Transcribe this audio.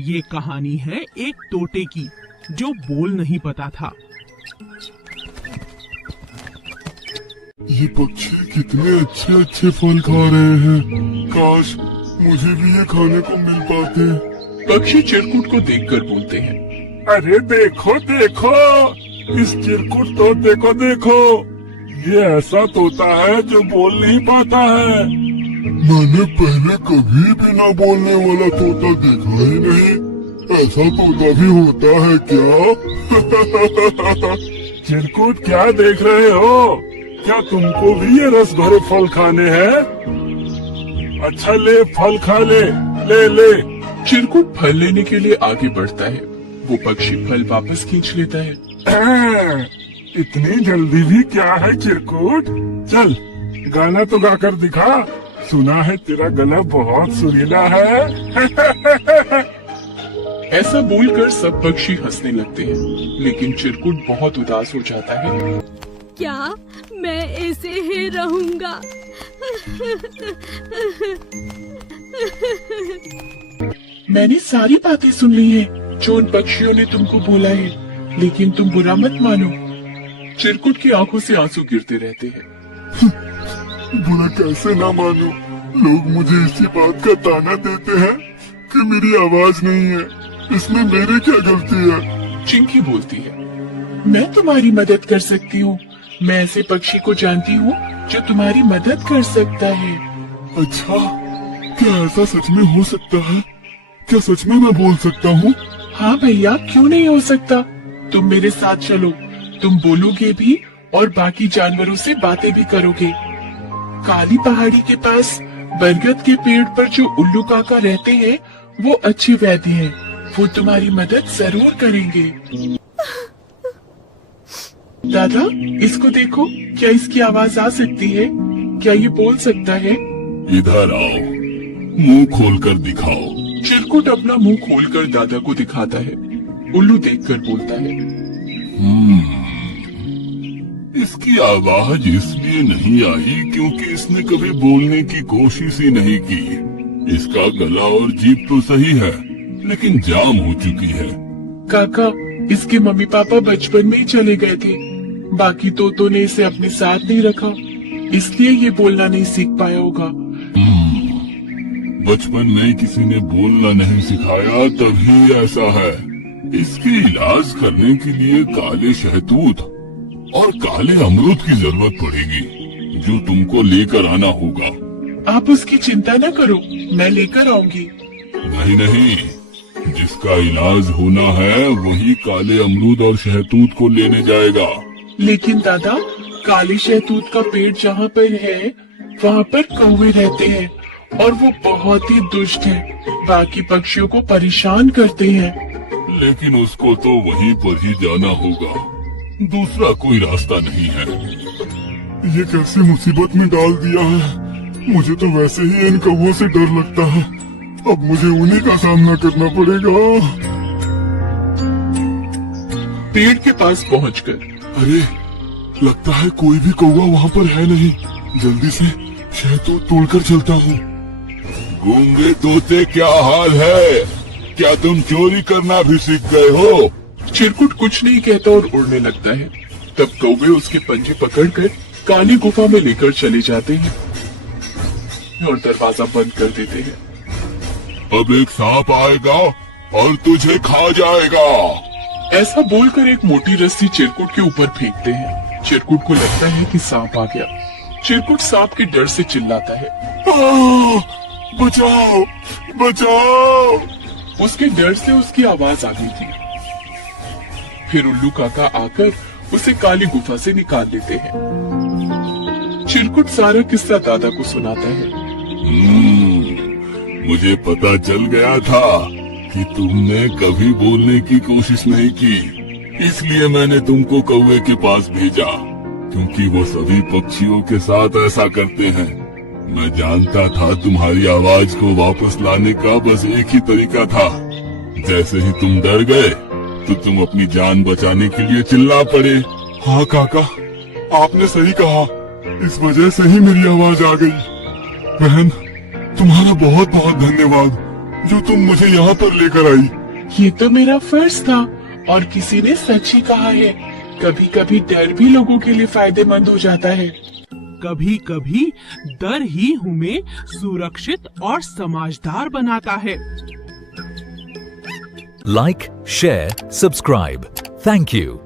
ये कहानी है एक तोते की जो बोल नहीं पता था। ये पक्षी कितने अच्छे अच्छे फल खा रहे हैं। काश मुझे भी ये खाने को मिल पाते। पक्षी चिरकुट को देखकर बोलते हैं, अरे देखो देखो, इस चिरकुट तोते को देखो, ये ऐसा तोता है जो बोल नहीं पाता है। मैंने पहले कभी भी ना बोलने वाला तोता देखा ही नहीं। ऐसा तोता भी होता है क्या? चिरकुट क्या देख रहे हो? क्या तुमको भी ये रस भरे फल खाने हैं? अच्छा ले, फल खा ले, ले ले। चिरकुट फल लेने के लिए आगे बढ़ता है। वो पक्षी फल वापस खींच लेता है। इतनी जल्दी भी क्या है चिरकुट? चल गाना तो गाकर दिखा। सुना है तेरा गला बहुत सुरीला है। ऐसा बोलकर सब पक्षी हंसने लगते हैं, लेकिन चिरकुट बहुत उदास हो जाता है। क्या मैं ऐसे ही रहूंगा? मैंने सारी बातें सुन ली हैं जो उन पक्षियों ने तुमको बोला है, लेकिन तुम बुरा मत मानो। चिरकुट की आंखों से आंसू गिरते रहते हैं। बुरा कैसे ना मानो? लोग मुझे इसी बात का ताना देते हैं कि मेरी आवाज नहीं है। इसमें मेरी क्या गलती है? चिंकी बोलती है, मैं तुम्हारी मदद कर सकती हूँ। मैं ऐसे पक्षी को जानती हूँ जो तुम्हारी मदद कर सकता है। अच्छा, क्या ऐसा सच में हो सकता है? क्या सच में मैं बोल सकता हूँ? हाँ भैया, क्यों नहीं हो सकता। तुम मेरे साथ चलो, तुम बोलोगे भी और बाकी जानवरों से बातें भी करोगे। काली पहाड़ी के पास बरगद के पेड़ पर जो उल्लू काका रहते हैं वो अच्छे वैद्य हैं। वो तुम्हारी मदद जरूर करेंगे। दादा, इसको देखो, क्या इसकी आवाज आ सकती है? क्या ये बोल सकता है? इधर आओ, मुंह खोलकर दिखाओ। चिरकुट अपना मुंह खोलकर दादा को दिखाता है। उल्लू देखकर बोलता है, इसकी आवाज इसलिए नहीं आई क्योंकि इसने कभी बोलने की कोशिश ही नहीं की। इसका गला और जीभ तो सही है, लेकिन जाम हो चुकी है। काका, इसके मम्मी पापा बचपन में ही चले गए थे। बाकी तोतों ने इसे अपने साथ नहीं रखा, इसलिए ये बोलना नहीं सीख पाया होगा। बचपन में किसी ने बोलना नहीं सिखाया तभी ऐसा है। इसके इलाज करने के लिए काले शहतूत और काले अमरूद की जरूरत पड़ेगी, जो तुमको लेकर आना होगा। आप उसकी चिंता न करो, मैं लेकर आऊंगी। नहीं नहीं, जिसका इलाज होना है वही काले अमरूद और शहतूत को लेने जाएगा। लेकिन दादा, काले शहतूत का पेड़ जहाँ पर है वहाँ पर कौवे रहते हैं और वो बहुत ही दुष्ट हैं। बाकी पक्षियों को परेशान करते हैं। लेकिन उसको तो वहीं पर ही जाना होगा, दूसरा कोई रास्ता नहीं है। ये कैसी मुसीबत में डाल दिया है। मुझे तो वैसे ही इन कौवों से डर लगता है। अब मुझे उन्हीं का सामना करना पड़ेगा। पेड़ के पास पहुंचकर, अरे, लगता है कोई भी कौवा वहाँ पर है नहीं। जल्दी से शहतूत तोड़कर चलता हूँ। गूंगे तोते, क्या हाल है? क्या तुम चोरी करना भी सीख गए हो? चिरकुट कुछ नहीं कहता और उड़ने लगता है। तब कौवे उसके पंजे पकड़कर काली गुफा में लेकर चले जाते हैं और दरवाजा बंद कर देते हैं। अब एक सांप आएगा और तुझे खा जाएगा। ऐसा बोलकर एक मोटी रस्सी चिरकुट के ऊपर फेंकते हैं। चिरकुट को लगता है कि सांप आ गया। चिरकुट सांप के डर से चिल्लाता है, बचाओ बचाओ। उसके डर से उसकी आवाज आ गई थी। फिर उल्लू काका आकर उसे काली गुफा से निकाल लेते हैं। चिरकुट सारा किस्सा दादा को सुनाता है। मुझे पता चल गया था कि तुमने कभी बोलने की कोशिश नहीं की, इसलिए मैंने तुमको कौवे के पास भेजा, क्योंकि वो सभी पक्षियों के साथ ऐसा करते हैं। मैं जानता था तुम्हारी आवाज को वापस लाने का बस एक ही तरीका था। जैसे ही तुम डर गए तो तुम अपनी जान बचाने के लिए चिल्ला पड़े। हाँ काका, आपने सही कहा, इस वजह से ही मेरी आवाज आ गई। बहन, तुम्हारा बहुत बहुत धन्यवाद। जो तुम मुझे यहाँ पर लेकर आई। ये तो मेरा फर्ज था और किसी ने सच ही कहा है, कभी कभी डर भी लोगों के लिए फायदेमंद हो जाता है। कभी कभी डर ही हमें सुरक्षित और समझदार बनाता है। Like, share, subscribe. Thank you.